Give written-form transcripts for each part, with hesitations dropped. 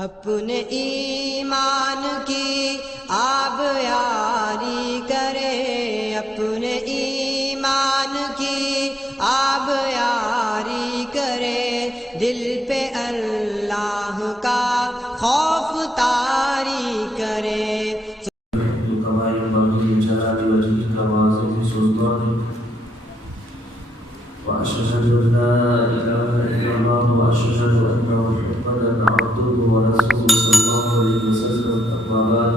اپنے ایمان کی آب یاری کرے، اپنے ایمان کی آب یاری کرے، دل پہ اللہ کا خوف طاری کرے۔ وأشهد أن لا إله إلا الله وأشهد أن محمدا عبده ورسوله صلى الله عليه وسلم. أما بعد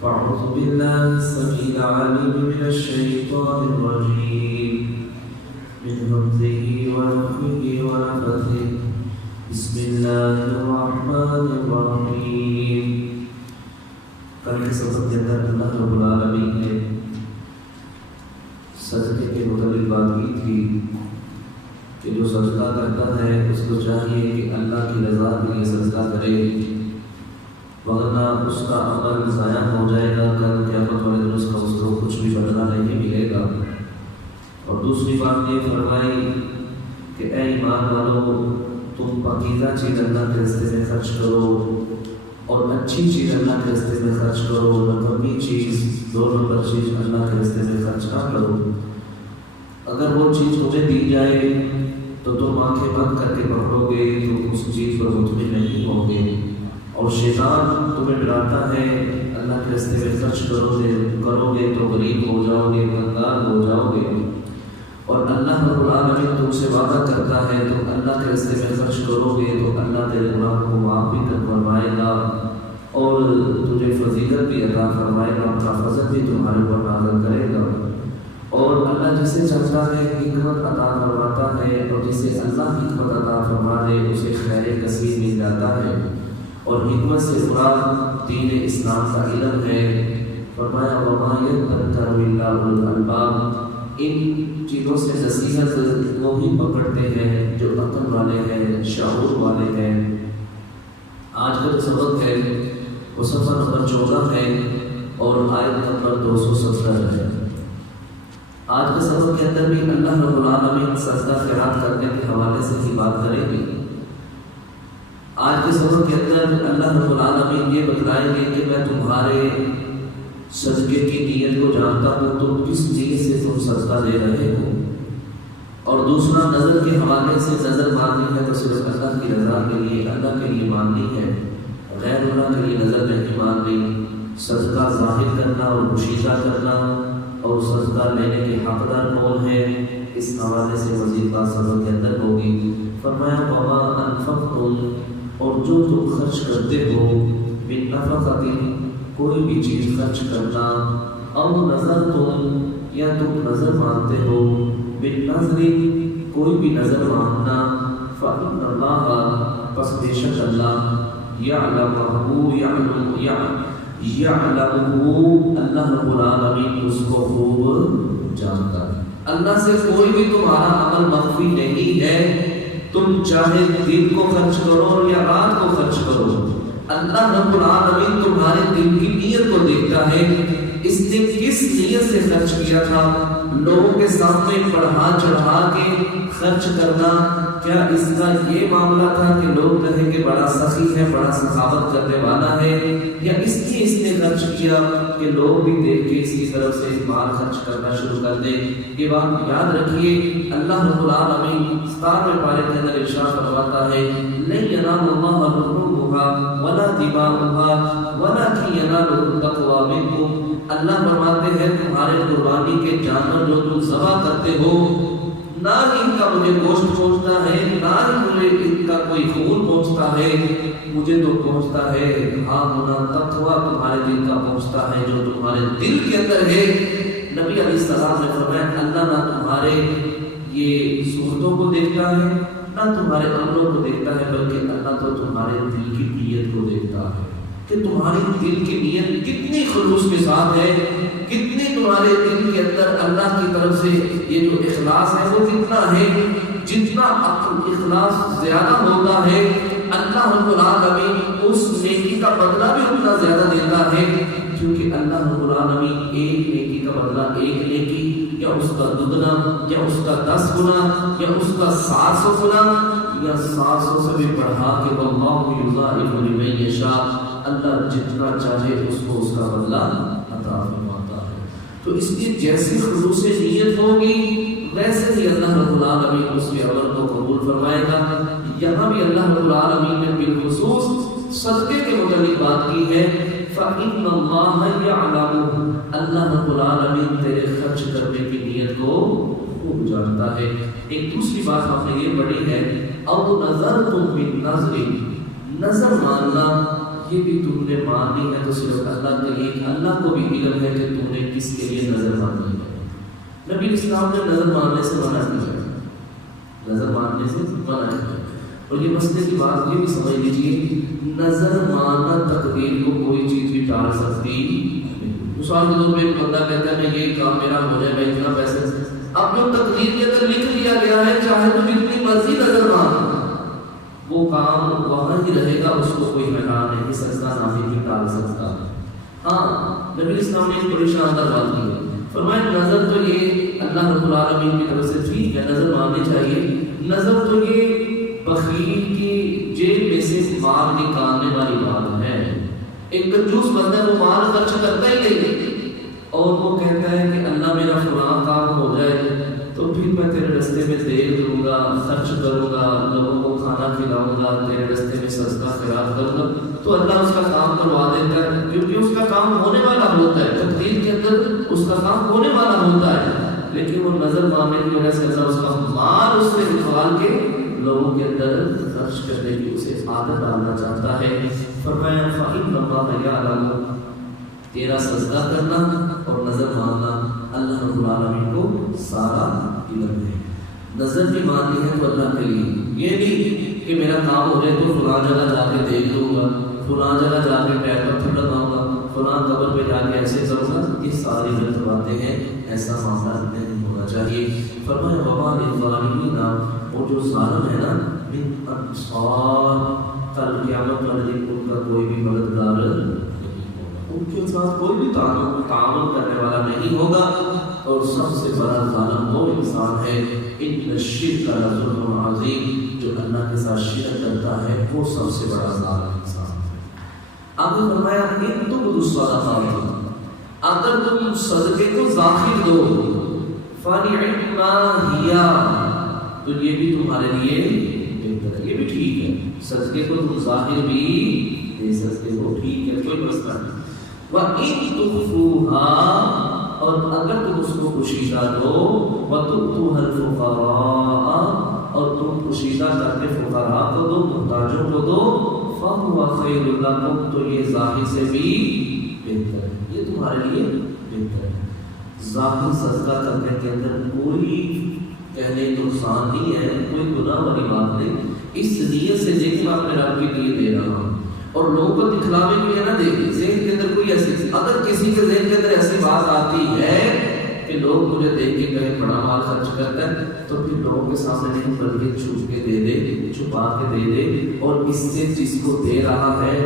فأعوذ بالله السميع العليم من الشيطان الرجيم من همزه ونفخه ونفثه. بسم الله الرحمن الرحيم. کل کے سبق کے اندر اللہ رب العالمین نے سجدے کے متعلق بات کی تھی کہ جو سجدہ کرتا ہے اس کو چاہیے کہ اللہ کی رضا کے لیے سجدہ کرے، ورنہ اس کا عمل ضائع ہو جائے گا، کل قیامت والے دن اس کو کچھ بھی بدلہ نہیں ملے گا۔ اور دوسری بات یہ فرمائی کہ اے ایمان والو، تم پاکیزہ چیز اللہ کے راستے میں خرچ کرو اور اچھی چیز اللہ کے راستے میں خرچ کرو، نکمی چیز، دو نمبر چیز اللہ کے راستے میں خرچ نہ کرو۔ اگر وہ چیز تمہیں دی جائے تو تم آنکھیں بند کر کے پکڑو گے، تم اس چیز پر مطمئن نہیں ہوگے، اور شیطان تمہیں ڈراتا ہے اللہ کے راستے میں خرچ کرو گے تو غریب ہو جاؤ گے، کنگال ہو جاؤ گے، اور اللہ رب العالمین تم سے وعدہ کرتا ہے تم اللہ کے راستے میں خرچ کرو گے تو اللہ تیرے گناہ کو معاف بھی فرمائے گا اور تجھے فضیلت بھی عطا فرمائے گا، اپنا فضل بھی تمہارے اوپر نازل کرے گا۔ اور اللہ جسے چاہتا ہے حکمت عطا فرماتا ہے، اور جسے اللہ حکمت عطا فرما دے اسے خیر کثیر مل جاتا ہے، اور حکمت سے مراد دین اسلام کا علم ہے۔ فرمایا وما یذکر الا اولو الالباب، ان چیزوں سے نصیحت وہی پکڑتے ہیں جو عقل والے ہیں، شعور والے ہیں۔ آج کا جو سبق ہے وہ صفحہ نمبر 14 ہے اور آیت نمبر 270 ہے۔ آج کے سبق کے اندر بھی اللہ رب العالمین سجدہ خیرات کرنے کے حوالے سے ہی بات کریں گے۔ آج کے سبق کے اندر اللہ رب العالمین یہ بتلائیں گے کہ میں تمہارے سجدے کی نیت کو جانتا ہوں، تم کس نیت سے تم سجدہ دے رہے ہو۔ اور دوسرا نظر کے حوالے سے نظر ماننی ہے تو صرف اللہ کی رضا کے لیے، اللہ کے لیے ماننی ہے، غیر اللہ کے لیے نظر نہیں ماننی۔ سجدہ ظاہر کرنا اور پوشیدہ کرنا اور سجدہ لینے کے حقدار کون ہے، اس حوالے سے مزید بات سبق کے اندر ہوگی۔ فرمایا وما انفقتم، اور جو تم خرچ کرتے ہو، من نفقۃ، کوئی بھی چیز خرچ کرنا، او نظر تم، یا تم نظر مانتے ہو، بالنظر، کوئی بھی نظر ماننا، فإن اللہ، پس بے شک اللہ، یعلمہ، اللہ رب العالمین اس کو خوب جانتا ہے۔ اللہ سے کوئی بھی تمہارا عمل مخفی نہیں ہے، تم چاہے دن کو خرچ کرو یا رات کو خرچ کرو، اللہ رب العالمین تمہارے دل کی نیت کو دیکھتا ہے۔ اس نے کس نیت سے خرچ کیا تھا، لوگوں کے سامنے بڑھا چڑھا کے خرچ کرنا، کیا اس کا یہ معاملہ تھا کہ لوگ کہیں کہ بڑا سخی ہے، بڑا سخاوت کرنے والا ہے، یا اس لیے اس نے خرچ کیا کہ لوگ بھی دیکھ کے اس کی طرف سے مال خرچ کرنا شروع کر دیں۔ یہ بات یاد رکھیے، اللہ رب العالمین 17ویں پارے کے اندر ارشاد فرماتا ہے لن ینال اللہ لحومها ولا دماؤها ولکن ینالہ التقوی منکم، اللہ فرماتے ہیں تمہارے قربانی کے جانور جو تم ذبح کرتے ہو، نہ ہی ان کا مجھے گوشت پہنچتا ہے، نہ ہی مجھے ان کا کوئی خون پہنچتا ہے، مجھے تو پہنچتا ہے ہاں ہونا تقوی، تمہارے دل کا پہنچتا ہے جو تمہارے دل کے اندر ہے۔ نبی علیہ السلام نے فرمایا اللہ نہ تمہارے یہ صورتوں کو دیکھتا ہے، نہ تمہارے عملوں کو دیکھتا ہے، بلکہ اللہ تو تمہارے دل کی نیت کو دیکھتا ہے کہ تمہاری دل کی نیت کتنی خلوص کے ساتھ ہے، کتنی تمہارے دل کے اندر اللہ کی طرف سے یہ جو اخلاص ہے وہ کتنا ہے۔ جتنا اخلاص زیادہ ہوتا ہے اللہ رب العالمین اس نیکی کا بدلہ بھی اتنا زیادہ دیتا ہے، کیونکہ اللہ رب العالمین ایک نیکی کا بدلہ ایک نیکی یا اس کا دگنا یا اس کا 10 گنا یا اس کا 700 گنا یا 700 سے بھی بڑھا کے واللہ یضاعف لمن یشاء، اللہ جتنا چاہے اس کو اس کا بدلہ عطا فرماتا ہے۔ تو اس کی جیسی خلوص نیت ہوگی ویسے ہی اللہ رب العالمین اس کے عمل کو قبول فرمائے گا۔ یہاں بھی اللہ رب العالمین نے بالخصوص صدقے کے متعلق بات کی ہے، فَإِنَّ اللَّهَ يَعْلَمُ، اللہ رب العالمین تیرے خرچ کرنے کی نیت کو خوب جانتا ہے۔ ایک دوسری بات آپ نے یہ پڑھی ہے، او نظرتم بالنظر، نظر ماننا یہ بھی تم نے ماننی ہے تو صرف اللہ کے لیے، اللہ کو بھی علم ہے کہ تم نے کس کے لیے نظر ماننی ہے۔ نبی اسلام نے نظر ماننے سے منع کیا، نظر ماننے سے منع کیا۔ اور یہ مسئلے کی بات یہ بھی سمجھ لیجیے، نظر ماننا تقدیر کو کوئی چیز بھی ٹال سکتی نہیں۔ مثال کے طور پہ ایک بندہ کہتا ہے میں یہ کام میرا ہو جائے، میں اتنا پیسے، اب جو تقدیر کے اندر لکھ دیا گیا ہے چاہے تو جتنی مرضی نظر مان، وہ کام وہاں ہی رہے گا، اس کو کوئی ہٹا نہیں سکتا، نہ ہی ٹال سکتا۔ ہاں نبی اسلام نے ایک بڑی شاندار بات کی ہے، فرمایا نظر تو یہ اللہ رب العالمین کی طرف سے ٹھیک ہے، نظر ماننی چاہیے، نظر تو یہ بخیل کی جیب میں سے مال نکالنے والی بات ہے۔ ایک کنجوس بندہ وہ مال خرچ کرتا ہی نہیں اور وہ کہتا ہے کہ اللہ میرا فلاں کام ہو جائے تو پھر میں تیرے رستے میں دے دوں گا، خرچ کروں گا، لوگوں کو کھانا کھلاؤں گا، تیرے رستے میں صدقہ خیرات کروں گا، تو اللہ اس کا کام کروا دیتا ہے کیونکہ اس کا کام ہونے والا ہوتا ہے، تقدیر کے اندر اس کا کام ہونے والا ہوتا ہے، لیکن وہ نظر ماننے کی وجہ سے اللہ اس کا مال اس سے نکال کے لوگوں کے اندر خرچ کرنے کی اسے عادت ڈالنا چاہتا ہے۔ فرمایا فَإِنَّ اللَّهَ يَعْلَمُ، تیرا سجدہ کرنا اور نظر ماننا اللہ رب العالمین کو سارا علم ہے۔ نظر بھی ماننی ہے تو اللہ کے لیے، یہ نہیں کہ میرا کام ہو جائے تو فلاں جگہ جا کے دیکھ لوں گا، فلاں جگہ جا کے پیر پتھر لگاؤں گا، فلاں قبر پہ جا کے ایسے کروں گا، یہ ساری غلط باتیں ہیں، ایسا معاملہ نہیں ہونا چاہیے۔ فرمایا وَمَا لِلظَّالِمِينَ، اور جو ظالم ہے نا، من انصار، کل قیامت والے دن ان کا کوئی بھی مددگار نہیں ہوگا، ان کے ساتھ کوئی بھی تعاون کرنے والا نہیں ہوگا، اور سب سے بڑا ظالم وہ انسان ہے، ان الشرک لظلم عظیم، جو اللہ کے ساتھ شرک کرتا ہے وہ سب سے بڑا ظالم انسان ہے۔ آگے فرمایا ان تبدوا الصدقات، اگر تم صدقے کو ظاہر دو، فنعما ہی، تو یہ بھی تمہارے لیے بہتر ہے، یہ بھی ٹھیک ہے، صدقے کو تم ظاہر بھی دے سکتے ہو، ٹھیک ہے، کوئی مسئلہ نہیں۔ وَإِن تُخْفُوهَا، اور اگر تم اس کو پوشیدہ دو، وَتُؤْتُوهَا الْفُقَرَاءَ، اور تم پوشیدہ کر کے فقراء کو دو، محتاجوں کو دو، فَهُوَ خَيْرٌ لَكُمْ، تو یہ ظاہر سے بھی بہتر ہے، یہ تمہارے لیے بہتر ہے۔ ظاہر صدقہ کرنے کے اندر کوئی کہنے نقصان نہیں ہے، کوئی گناہ والی بات نہیں، اس نیت سے دیکھ میں اپنے رب کے لیے دے رہا ہوں، اور لوگوں کو دکھلاوے کے لیے نہ دے، ذہن کے اندر کوئی ایسی، اگر کسی کے ذہن کے اندر ایسی بات آتی ہے کہ لوگ مجھے دیکھ کے کہیں بڑا مال خرچ کرتا ہے، تو پھر لوگوں کے سامنے نہیں بلکہ چھپ کے دے دے، چھپا کے دے دے، اور اس سے جس کو دے رہا ہے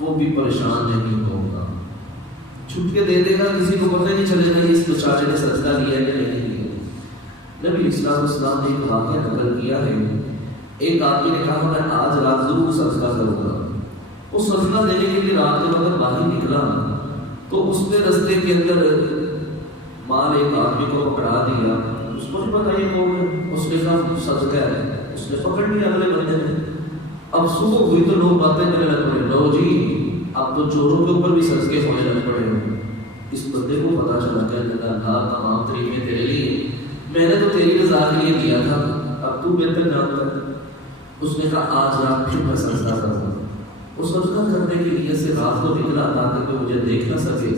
وہ بھی پریشان نہیں ہوگا، چھپ کے دے دے گا، کسی کو پتہ نہیں چلے گا اس بیچارے نے صدقہ لیا کہ نہیں۔ نبی اسلام نے ایک واقعہ نقل کیا ہے، ایک آدمی نے کہا میں آج رات ضرور صدقہ کروں گا، وہ صدقہ دینے کے لیے رات کے وقت باہر نکلا تو اس نے رستے کے اندر مال ایک آدمی کو پکڑا دیا، اس کو نہیں پتا یہ کون ہے، اس نے کہا صدقہ ہے، اس نے پکڑ لیا اگلے بندے نے۔ اب صبح ہوئی تو لوگ باتیں کرنے لگ پڑے، لو جی اب تو چوروں کے اوپر بھی صدقے ہونے لگ پڑے ہیں۔ اس بندے کو پتا چلا کہ اللہ تمام طریقے تیرے لیے، میں نے تو تیری رضا کے لیے دیا تھا، اب تو بہتر جانتا ہے۔ اس نے کہا آج رات پھر میں سجدہ کروں گا، وہ سجدہ کرنے کے لیے سے رات کو نکلا تاکہ کوئی مجھے دیکھ نہ سکے۔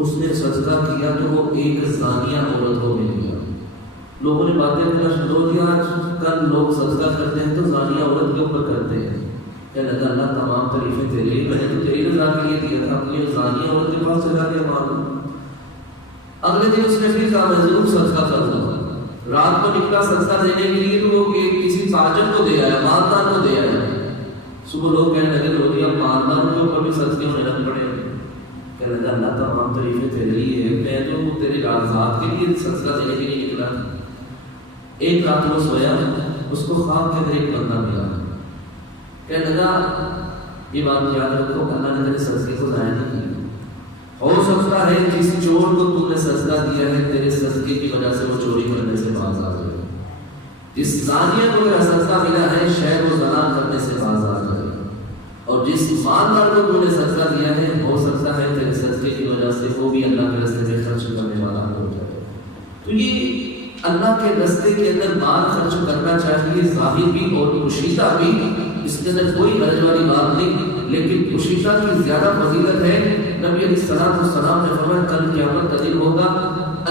اس نے سجدہ کیا تو وہ ایک زانیہ عورت کو مل گیا، لوگوں نے باتیں کرنا شروع کیا، آج کل لوگ سجدہ کرتے ہیں تو زانیہ عورت کے اوپر کرتے ہیں، کہ اللہ تمام تعریفیں تیرے لیے، میں نے تو تیری رضا کے لیے دیا تھا، اپنی زانیہ عورت کے پاس چلا گیا معلوم۔ اگلے دن اس نے پھر کہا میں ضرور صدقہ کروں گا، رات کو نکلا صدقہ دینے کے لیے تو وہ کسی تاجر کو دے آیا، مالدار کو دے آیا۔ صبح لوگ کہنے لگے لوگ اب مالداروں کے اوپر بھی صدقے ہونے لگ پڑے، کہنے لگا اللہ تمام تعریفیں تیرے لیے ہے، میں تو تیرے کاغذات کے لیے صدقہ دینے کے لیے نکلا۔ ایک رات وہ سویا اس کو خواب کے اندر ایک بندہ ملا، کہنے لگا یہ بات یاد رکھو، اللہ نے تیرے صدقے کو ضائع نہیں کیا، ہو سکتا ہے جس چور کو تم نے سجدہ دیا ہے تیرے صدقے کی وجہ سے وہ چوری کرنے سے باز آ جائے، جس زانیہ کو میرا صدقہ ملا ہے شاید وہ زنا کرنے سے باز آ جائے، اور جس مالدار کو تم نے صدقہ دیا ہے ہو سکتا ہے تیرے صدقے کی وجہ سے وہ بھی اللہ کے راستے میں خرچ کرنے والا ہو جائے۔ تو یہ اللہ کے راستے کے اندر مال خرچ کرنا چاہیے، ظاہر بھی اور پوشیدہ بھی، اس کے اندر کوئی غرض والی بات نہیں، لیکن پوشیدہ کی زیادہ فضیلت ہے۔ نبی علیہ السلام نے فرمایا کل قیامت کا دن ہوگا،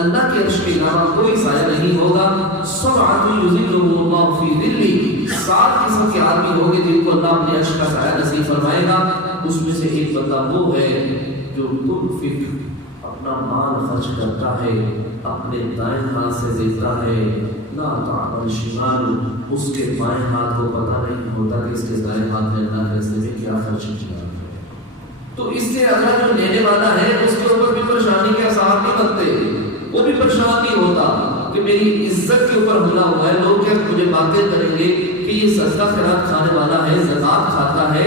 اللہ کے عرش کے علاوہ کوئی سایہ نہیں ہوگا، سبعۃ یظلهم اللہ فی ظلہ، 7 قسم کے آدمی ہوں گے جن کو اللہ اپنے عرش کا سایہ نصیب فرمائے گا، اس میں سے ایک بندہ وہ ہے جو تنفق اپنا مال خرچ کرتا ہے، اپنے دائیں ہاتھ سے دیتا ہے، لا تعمل شمال، اس کے بائیں ہاتھ کو پتہ نہیں ہوتا کہ اس کے دائیں ہاتھ نے اللہ کے راستے میں کیا خرچ کیا ہے۔ تو اس سے اللہ جو لینے والا ہے اس کے اوپر بھی پریشانی کے آثار نہیں بنتے، وہ بھی پریشان نہیں ہوتا کہ میری عزت کے اوپر حملہ ہوا ہے، لوگ کیا مجھے باتیں کریں گے کہ یہ صدقہ خیرات کھانے والا ہے، زکات کھاتا ہے۔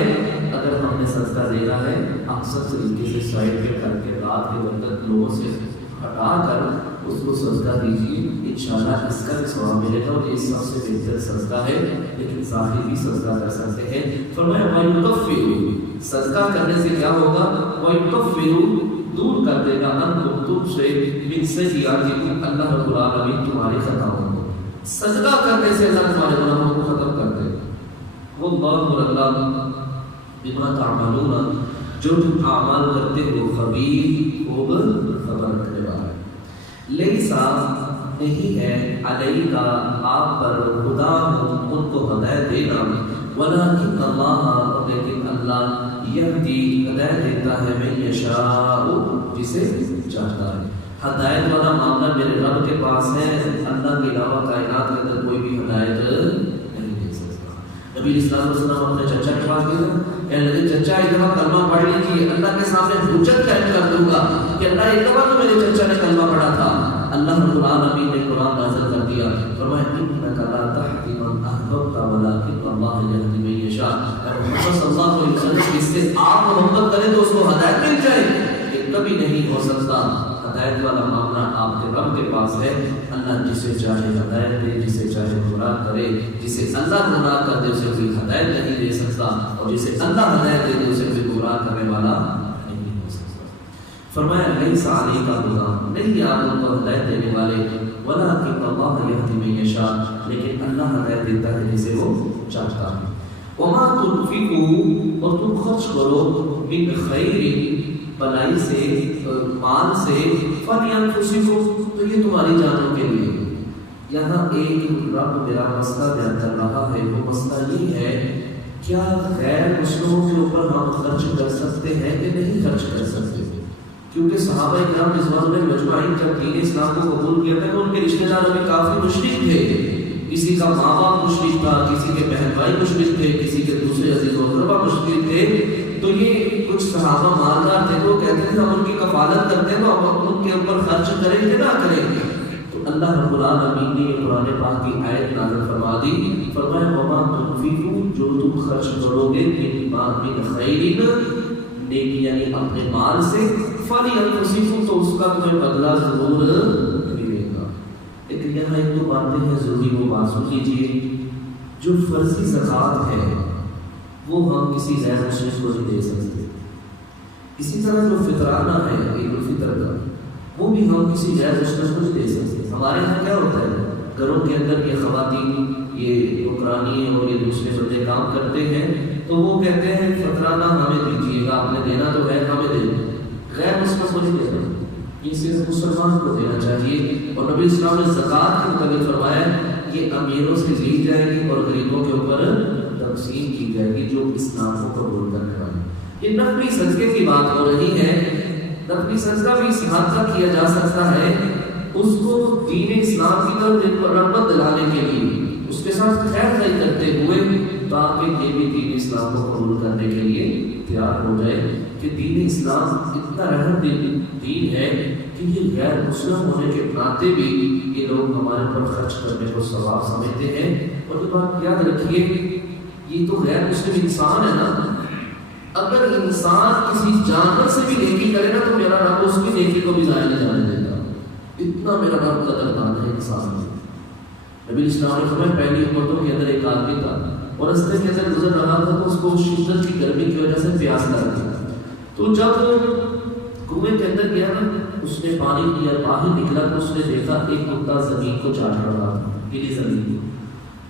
اگر ہم نے صدقہ دینا ہے اکثر طریقے سے سائڈ پہ کر کے رات کے وقت لوگوں سے ہٹا کر اس کو صدقہ دیجیے، انشاءاللہ اس کا بھی ثواب ملے گا، اور یہ سب سے بہتر صدقہ ہے، لیکن ظاہر بھی صدقہ کر سکتے ہیں۔ فرمایا وَيُكَفِّرُ، صدقہ کرنے سے کیا ہوگا؟ وَيُكَفِّرُ، دور کر دے گا انکم تم سے، من سیئاتکم، اللہ رب العالمین تمہاری خطاؤں کو، صدقہ کرنے سے اللہ تمہارے گناہوں کو ختم کر دے گا۔ واللہ، اور اللہ، بما تعملون، جو تم اعمال کرتے ہو، خبیر، خوب خبر رکھنے والا ہے۔ لیسا، نہیں ہے، علیکا، آپ پر، ہداہم، ان کو ہدایت دینا، ولکن اللہ، لیکن اللہ، یہدی، ہدایت دیتا ہے، من یشاء، جسے چاہتا ہے۔ ہدایت والا معاملہ میرے رب کے پاس ہے، اللہ کے علاوہ کائنات کے اندر کوئی بھی ہدایت نہیں دے سکتا۔ نبی علیہ السلام اپنے چچا کے پاس گئے، کہنے لگے چچا ایک دفعہ کلمہ پڑھ لیجیے، اللہ کے سامنے حجت قائم کر دوں گا کہ اللہ ایک دفعہ تو میرے چچا نے کلمہ پڑھا تھا۔ اللہ رب العالمین نے قرآن نازل کر دیا، فرمایا انک لا تہدی من احببت ولکن اللہ یہدی من یشاء۔ محمد صلی اللہ علیہ وسلم اس سے آپ محبت کریں تو اس کو ہدایت مل جائے، یہ کبھی نہیں ہو سکتا۔ ہدایت والا معاملہ آپ کے رب کے پاس ہے، اللہ جسے چاہے ہدایت دے، جسے چاہے گمراہ کرے، جسے اللہ گمراہ کر دے اسے کوئی ہدایت نہیں دے سکتا، اور جسے اللہ ہدایت دے دے اسے کوئی گمراہ کرنے والا نہیں ہو سکتا۔ فرمایا لیس علیک ہداہم، نہیں آپ ان کو ہدایت دینے والے، ولکن اللہ یہدی من یشاء، لیکن اللہ ہدایت دیتا ہے جسے وہ چاہتا ہے۔ وما تنفقوا، اور تم خرچ کرو، من خیر، بلائی سے، مال سے، فلانفسکم، تو یہ تمہاری جانوں کے لیے۔ یہاں ایک رب میرا مسئلہ بیان کر رہا ہے، وہ مسئلہ یہ ہے کیا غیر مسلموں کے اوپر ہم خرچ کر سکتے ہیں کہ نہیں خرچ کر سکتے؟ کیونکہ صحابہ کرام رضوان اللہ مجمعین جب دین اسلام کو قبول کیا تھا ان کے رشتہ دار بھی کافی مشرک تھے، کسی کا ماں باپ مشرک تھا، کسی کے بہن بھائی مشرک تھے، کسی کے دوسرے عزیز و اقربا مشرک تھے۔ تو یہ کچھ صحابہ مالدار تھے تو کہتے تھے ہم ان کی کفالت کرتے ہیں تو ہم ان کے اوپر خرچ کریں کہ نہ کریں گے۔ تو اللہ رب العالمین نے یہ قرآن پاک کی آیت نازل فرما دی، فرمایا وما تنفقوا، جو تم خرچ کرو گے من خیر، نیکی یعنی اپنے مال سے، فلانفسکم، تو اس کا تمہیں بدلہ ضرور ملے گا۔ لیکن یہاں ایک دو باتیں ہیں ضروری، وہ بات سن لیجیے۔ جو فرضی زکوٰۃ ہے وہ ہم کسی غیر مسلم کو نہیں دے سکتے، اسی طرح جو فطرانہ ہے عید الفطر کا وہ بھی ہم کسی غیر مسلم کو نہیں دے سکتے۔ ہمارے یہاں کیا ہوتا ہے، گھروں کے اندر یہ خواتین، یہ نوکرانی اور یہ دوسرے بندے کام کرتے ہیں تو وہ کہتے ہیں فطرانہ ہمیں دیجیے گا، آپ نے دینا تو ہے ہمیں دے دیں، غیر مسلم کو نہیں دینا، یہ صرف مسلمان کو دینا چاہیے۔ اور نبی اسلام نے زکوٰۃ کے متعلق فرمایا یہ امیروں سے لی جائے گی اور غریبوں کے اوپر تقسیم کی جائے گی جو اسلام کو قبول کرنے والے۔ یہ نفلی صدقے کی بات ہو رہی ہے، نفلی صدقہ بھی اس حد تک کیا جا سکتا ہے اس کو دین اسلام کی طرف رغبت دلانے کے لیے، اس کے ساتھ خیر خیر کرتے ہوئے تاکہ یہ بھی دین اسلام کو قبول کرنے کے لیے تیار ہو جائے کہ دین اسلام اتنا رحم دین ہے کہ یہ غیر مسلم ہونے کے ناطے بھی یہ لوگ ہمارے پر خرچ کرنے کو ثواب سمجھتے ہیں اور یہ بات یاد رکھیے، یہ تو غیر مسلم انسان ہے نا، اگر انسان کسی جانور سے بھی نیکی کرے نا تو میرا رب اس کی نیکی کو بھی ضائع نہیں جانے دیتا، اتنا میرا رب قدردان ہے انسان میں۔ نبی اسلام نے فرمایا پہلی امتوں کے اندر ایک آدمی تھا اور راستے کے اندر گزر رہا تھا تو اس کو شدت کی گرمی کی وجہ سے پیاس لگ گئی، تو جب کنویں کے اندر گیا نا اس نے پانی پیا، باہر نکلا تو اس نے دیکھا ایک کتا زمین کو چاٹ رہا تھا، گیلی زمین کو،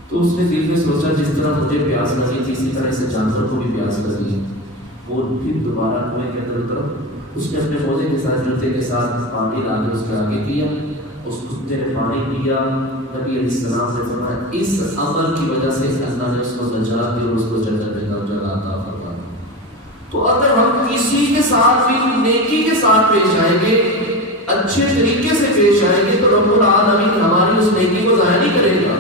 تو اس نے دل میں سوچا جس طرح مجھے پیاس لگی تھی اسی طرح اسے جانور کو بھی پیاس لگی ہے، اور پھر دوبارہ کنویں کے اندر اترا، اس نے اپنے موزے کے ساتھ جوتے کے ساتھ پانی لا کے اس کے آگے کیا، اس کتے نے پانی پیا۔ نبی علیہ السلام نے فرمایا اس عمل کی وجہ سے اللہ نے اس کو نجات دی اور اس کو جنت میں جگہ عطا فرمائی۔ تو اگر ہم کسی کے ساتھ بھی نیکی کے ساتھ پیش آئیں گے، اچھے طریقے سے پیش آئیں گے، تو رب العالمین ہماری اس نیکی کو ضائع نہیں کرے گا،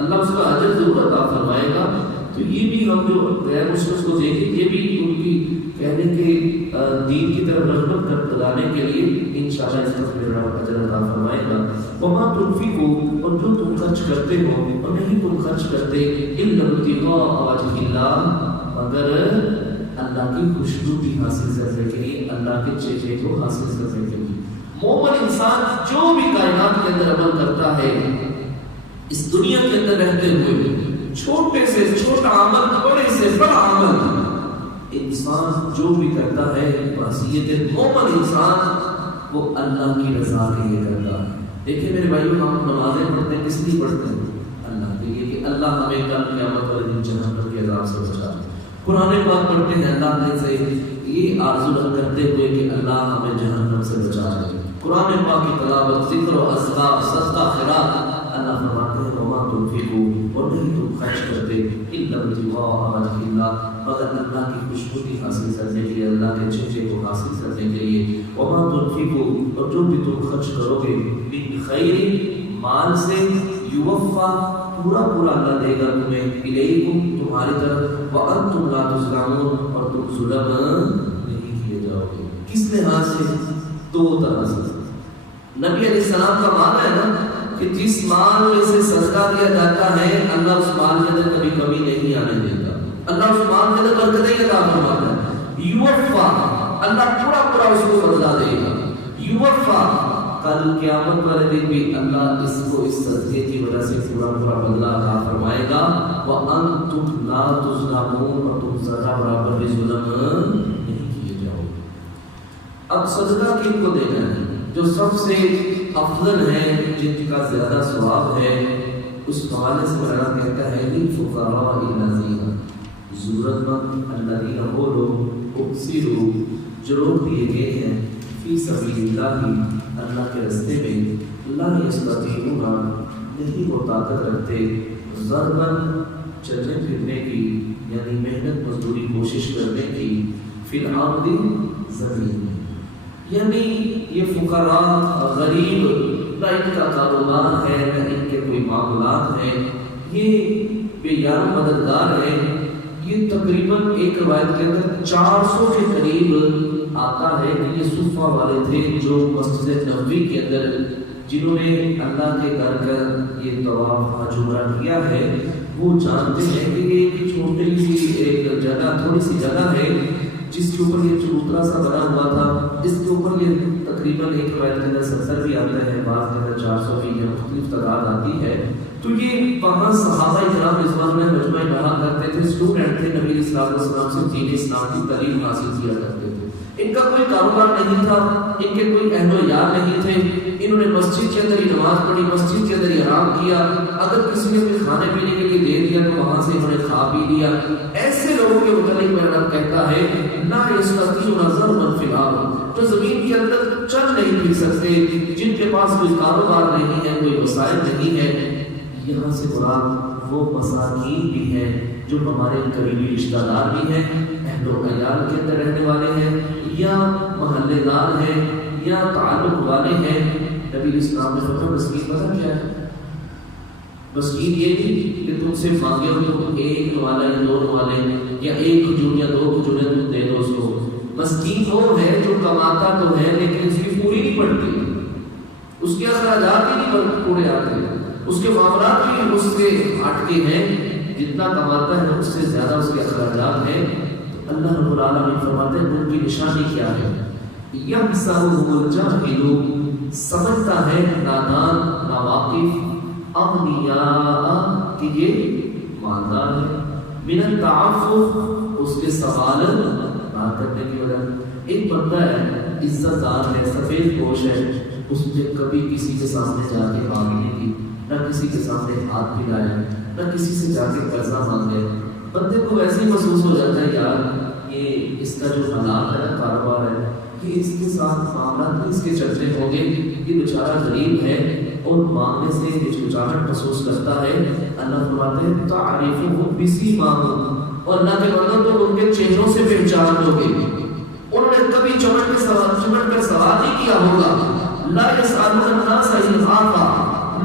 اللہ اس کا اجر ضرور عطا فرمائے گا۔ تو یہ بھی ہم جو غیر مسلم کو دیکھیں، یہ بھی ان کی کہنے کے دین کی طرف رغبت دلانے کے لیے انشاءاللہ اس کا میرا اجر عطا فرمائے گا۔ وما تنفقوا، اور جو تم خرچ کرتے ہو اور نہیں تم خرچ کرتے، الا ابتغاء وجه اللہ، مگر اللہ کی خوشنودی حاصل کرنے کے لیے، اللہ کے چہرے کو حاصل کرنے کے لیے۔ مومن انسان جو بھی کائنات کے اندر عمل کرتا ہے، اس دنیا کے اندر رہتے ہوئے چھوٹے سے چھوٹا عمل، بڑے سے بڑا عمل انسان جو بھی کرتا ہے، بحیثیت مومن انسان وہ اللہ کی رضا کے لیے کرتا ہے۔ دیکھیں میرے بھائیو، ہم نمازیں پڑھتے ہیں کس لیے پڑھتے ہیں؟ اللہ کے لیے کہ اللہ ہمیں کل قیامت والے دن جہنم کے عذاب سے بچائے۔ قرآن پاک پڑھتے ہیں اللہ نے سے یہ آرزو کرتے ہوئے کہ اللہ ہمیں جہنم سے بچائے۔ قرآن پاک کی تلاوت، ذکر و اذکار، صدقہ، خیرات، اللہ فرماتے ہیں وما تنفقوا، اور نہیں تم خرچ کرتے، الا ابتغاء وجه اللہ، مگر اللہ کی خوشنودی حاصل کرنے کے لیے، اللہ کے چہرے کو حاصل کرنے کے لیے۔ وما تنفقوا، اور جو بھی تم خرچ کرو گے، من خیر، مال سے، یوفا، پورا پورا اللہ دے گا تمہیں، الیکم، تمہاری طرف، وانتم لا تظلمون، اور تم ظلم نہیں کیے جاؤ گے۔ کس لحاظ سے؟ دو طرح سے۔ نبی علیہ السلام کا معنی ہے نا کہ جس مال میں سے صدقہ دیا جاتا ہے، اللہ اس مال کے اندر کبھی کمی نہیں آنے دیتا، اللہ اس مال کے اندر برکتیں عطا فرماتا ہے۔ یوفا، اللہ پورا پورا اس کو بدلا دے گا۔ یوفا، کل قیامت والے دن بھی اللہ اس کو اس صدقے کی وجہ سے پورا پورا بدلا عطا فرمائے گا۔ وانتم لا تظلمون، اور تم ذرا برابر بھی ظلم نہیں کیے جاؤ گے۔ اب صدقہ کن کو دینا ہے؟ جو سب سے افضل ہے، جن کا زیادہ ثواب ہے، اس حوالے سے اللہ کہتا ہے للفقراء الذین، ضرورت مند الذین، وہ لوگ احصروا، جو روک دیے گئے ہیں، فی سبیل اللہ، اللہ کے راستے میں، لا یستطیعون، نہیں وہ طاقت رکھتے، ضربا، چلنے پھرنے کی، یعنی محنت مزدوری کوشش کرنے کی، فی الارض، زمین میں، یعنی یہ فقراء، غریب، نہ ان کا کاروبار ہے، نہ ان کے کوئی معاملات ہیں، یہ بے یار مددگار ہے۔ یہ تقریباً ایک روایت کے اندر 400 کے قریب آتا ہے کہ یہ صفہ والے تھے جو مسجد نبوی کے اندر، جنہوں نے اللہ کے گھر کا یہ طواف حج عمرہ کیا ہے، وہ جانتے ہیں کہ یہ ایک چھوٹی سی ایک جگہ، تھوڑی سی جگہ ہے جس کے اوپر یہ چبوترا سا بنا ہوا تھا، اس کے اوپر یہ تقریباً ایک روایت کے اندر 70 بھی آتا ہے، بعض کے اندر 400 بھی، یا مختلف تعداد آتی ہے۔ تو یہ وہاں صحابہ کرام رضوان اللہ مجمع رہا کرتے تھے، اسٹوڈنٹ تھے، نبی علیہ السلام سے دین اسلام کی تعلیم حاصل کیا کرتے تھے۔ ان کا کوئی کاروبار نہیں تھا، ان کے کوئی اہل و یار نہیں تھے، انہوں نے مسجد کے اندر ہی نماز پڑھی، مسجد کے اندر ہی آرام کیا، اگر کسی نے کوئی کھانے پینے کے لیے دے دیا تو وہاں سے انہوں نے کھا پی لیا۔ ایسے لوگوں کے متعلق میرا رب کہتا ہے لا یستطیعون ضربا فی الارض، جو زمین کے اندر چل نہیں پھر سکتے، جن کے پاس کوئی کاروبار نہیں ہے، کوئی وسائل نہیں ہے۔ یہاں سے مراد وہ مساکین بھی ہیں جو ہمارے قریبی رشتہ دار بھی ہیں، اہل و عیال کے اندر رہنے والے ہیں، یا محلے دار ہیں، یا تعلق والے ہیں۔ نبی اسلام نے فرمایا مسکین پتہ کیا ہے؟ مسکین یہ نہیں کہ تم سے مانگے ہو تو ایک والا یا دو والے، یا ایک کھجور یا دو کھجوریں تم دے دو اس کو۔ مسکین وہ ہے جو کماتا تو ہے لیکن اس کی پوری نہیں پڑتی، اس کے اخراجات ہی نہیں پورے آتے، اس کے معاملات بھی اس سے ہٹ کے ہیں، جتنا کماتا ہے اس سے زیادہ اس کے اخراجات ہیں، تو اللہ رب العالمین فرماتے ہیں ان کی نشانی کیا ہے؟ یحسبهم الجاہل، سمجھتا ہے نادان ناواقف، اغنیاء کہ یہ مالدار ہے، من التعفف، اس کے سوال نہ کرنے کی وجہ۔ ایک بندہ ہے عزت دار ہے، سفید پوش ہے، اس نے کبھی کسی کے سامنے جا کے مانگنے کی، نہ کسی کے سامنے ہاتھ پھیلایا، نہ کسی سے جا کے قرضہ مانگے۔ بندے کو ویسے ہی محسوس ہو جاتا ہے یار یہ اس کا جو حالات ہے کاروبار ہے کہ اس کے ساتھ معاملات اس کے چلتے ہوں گے، یہ بیچارہ غریب ہے اور مانگنے سے ہچکچاہٹ محسوس کرتا ہے۔ اللہ فرماتے ہیں تعریفہ بسیماہم، اور اللہ کے بندوں تو ان کے چہروں سے پہچان لو گے۔ انہوں نے کبھی چمٹ کر سوال نہیں کیا ہوگا، لا یسألون الناس الحافا،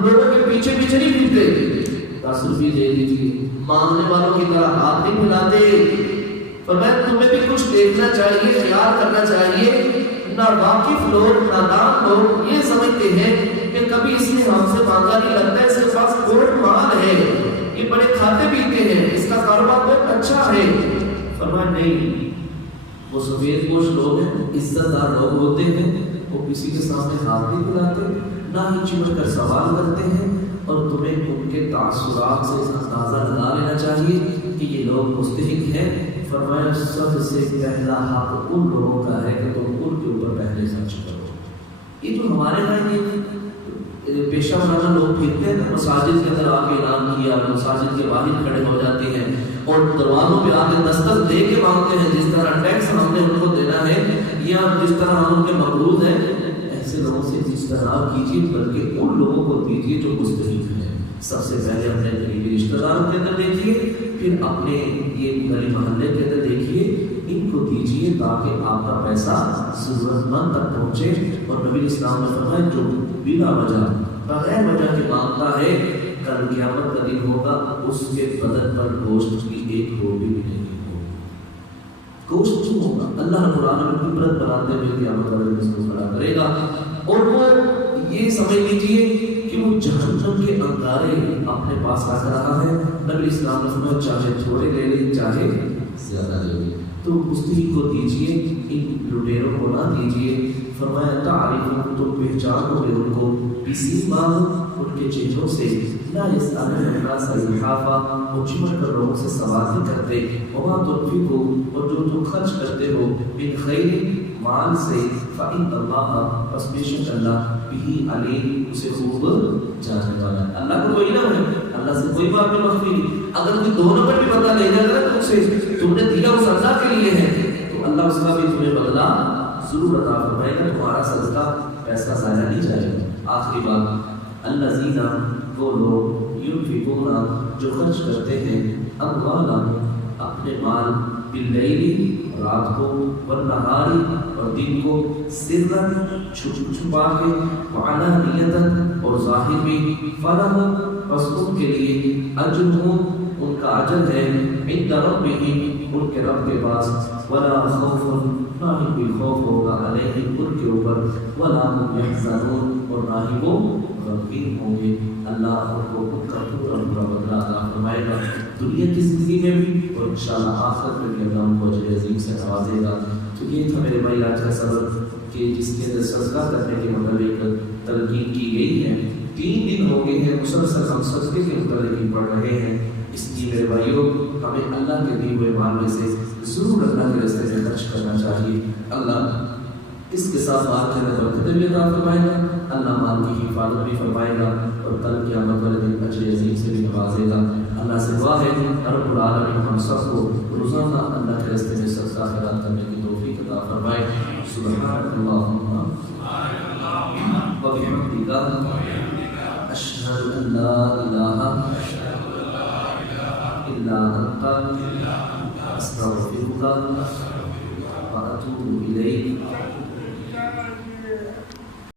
لوگوں کے پیچھے پیچھے نہیں پھرتے، 10 روپئے دے دیجیے، مانگنے والوں کی طرح ہاتھ نہیں پھیلاتے۔ فرمایا تمہیں بھی کچھ دیکھنا چاہیے، خیال کرنا چاہیے۔ ناواقف لوگ، نادان لوگ یہ سمجھتے ہیں کہ کبھی اس نے ہم سے مانگا نہیں، لگتا ہے اس کے پاس بہت مال ہے، یہ بڑے کھاتے پیتے ہیں، اس کا کاروبار بہت اچھا ہے۔ فرمایا نہیں، وہ سفید پوش لوگ ہیں، عزت دار لوگ ہوتے ہیں، وہ کسی کے سامنے ہاتھ نہیں پھیلاتے، نہ ہی چمٹ کر سوال کرتے ہیں، اور تمہیں ان کے تاثرات سے اندازہ لگا لینا چاہیے کہ یہ لوگ مستحق ہیں۔ فرمایا سب سے پہلا حق ان لوگوں کا ہے کہ تم ان کے اوپر پہلے خرچ کرو۔ یہ جو ہمارے یہاں یہ پیشہ ورانہ لوگ پھرتے ہیں، مساجد کے اندر آ کے اعلان کیا، مساجد کے باہر کھڑے ہو جاتے ہیں اور دروازوں پہ آ کے دستک دے کے مانگتے ہیں، جس طرح ٹیکس ہم نے ان کو دینا ہے یا جس طرح ہم ان کے مقروض ہیں، ایسے لوگوں سے جس طرح کیجیے بلکہ ان لوگوں کو دیجیے جو مستحق ہیں۔ سب سے پہلے اپنے قریبی رشتہ داروں کے اندر دیکھیے، پھر اپنے یہ گلی محلے کے اندر دیکھیے، ان کو دیجیے تاکہ آپ کا پیسہ ضرورت مند تک پہنچے۔ اور نبی اسلام نے فرمایا جو بلا وجہ بغیر وجہ کے مانگتا ہے، کل قیامت کا دن ہوگا اس کے بدن پر گوشت کی ایک روٹی بھی نہیں ہوگی۔ گوشت کیوں ہوگا؟ اللہ رب العالمین کی عبرت بناتے ہوئے قیامت والے دن اس کو کھڑا کرے گا، اور وہ یہ سمجھ لیجیے کہ وہ جہنم کے انگارے اپنے پاس رکھ رہا ہے۔ نبی اسلام نے فرمایا چاہے تھوڑے لے لیں چاہے زیادہ لے لیں، تو مستحق کو دیجیے، ان لٹیروں کو نہ دیجیے۔ فرمایا تعریفوں تو پہچانو گے ان کو بسیماہم، ان کے چہروں سے، لا یسألون الناس الحافا، وہ چمٹ کر لوگوں سے سوال نہیں کرتے، وما تنفقوا، اور جو تم خرچ کرتے ہو، من خیر، مال سے، فإن اللہ، پس بے شک اللہ، بہ علیم، اسے خوب جاننے والا ہے۔ اللہ کو کوئی نہ ہے، اللہ سے کوئی بات نہیں مخفی نہیں۔ اگر کوئی 2 نمبر بھی پتہ لے جائے گا تم سے، تم نے دیا اس اللہ کے لیے ہے، تو اللہ اس کا بھی تمہیں بدلہ ضرور عطا فرمائے گا، تمہارا صدقہ پیسہ ضائع نہیں جائے گا۔ آخری بات، الذین، وہ لوگ، ينفقون، جو خرچ کرتے ہیں، اموالہم، اپنے مال، باللیل، رات کو، والنہار، اور دن کو، سرًا، چھپا کے، وعلانیۃ، اور ظاہر بھی، فلہم، پس ان کے لیے، اجرہم، ان کا اجر ہے، عند ربہم، ان کے رب کے پاس، ولا خوف، نہ ہی کوئی خوف ہوگا، علیہم، ان کے اوپر، ولا هم یحزنون، اور نہ ہی وہ غمگین ہوں گے۔ اللہ ان کو ان کا پورا بدلہ عطا فرمائے گا، دنیا کی زندگی میں بھی اور انشاءاللہ آخرت میں بھی اللہ ان کو اجر عظیم سے نوازے گا۔ تو یہ تھا میرے بھائی آج کا سبق کہ جس کے اندر صدقہ کرنے کے متعلق تلقین کی گئی ہے۔ 3 دن ہو گئے ہیں مسلسل ہم صدقے کے متعلق پڑھ رہے ہیں، اس لیے میرے بھائیوں ہمیں اللہ کے دیے ہوئے مال میں سے ضرور اللہ کے راستے میں خرچ کرنا چاہیے۔ اللہ اس کے ساتھ مال کے اندر برکت بھی عطا فرمائے گا، اللہ مال کی حفاظت بھی فرمائے گا، اور کل قیامت والے دن اجر عظیم سے بھی نوازے گا۔ اللہ سے دعا ہے رب العالمین ہم سب کو روزانہ اللہ کے راستے میں صدقہ خیرات کرنے کی توفیق عطا فرمائے۔ سبحانک اللہم وبحمدک، اشہد ان لا الہ الا انت، استغفرک واتوب الیک۔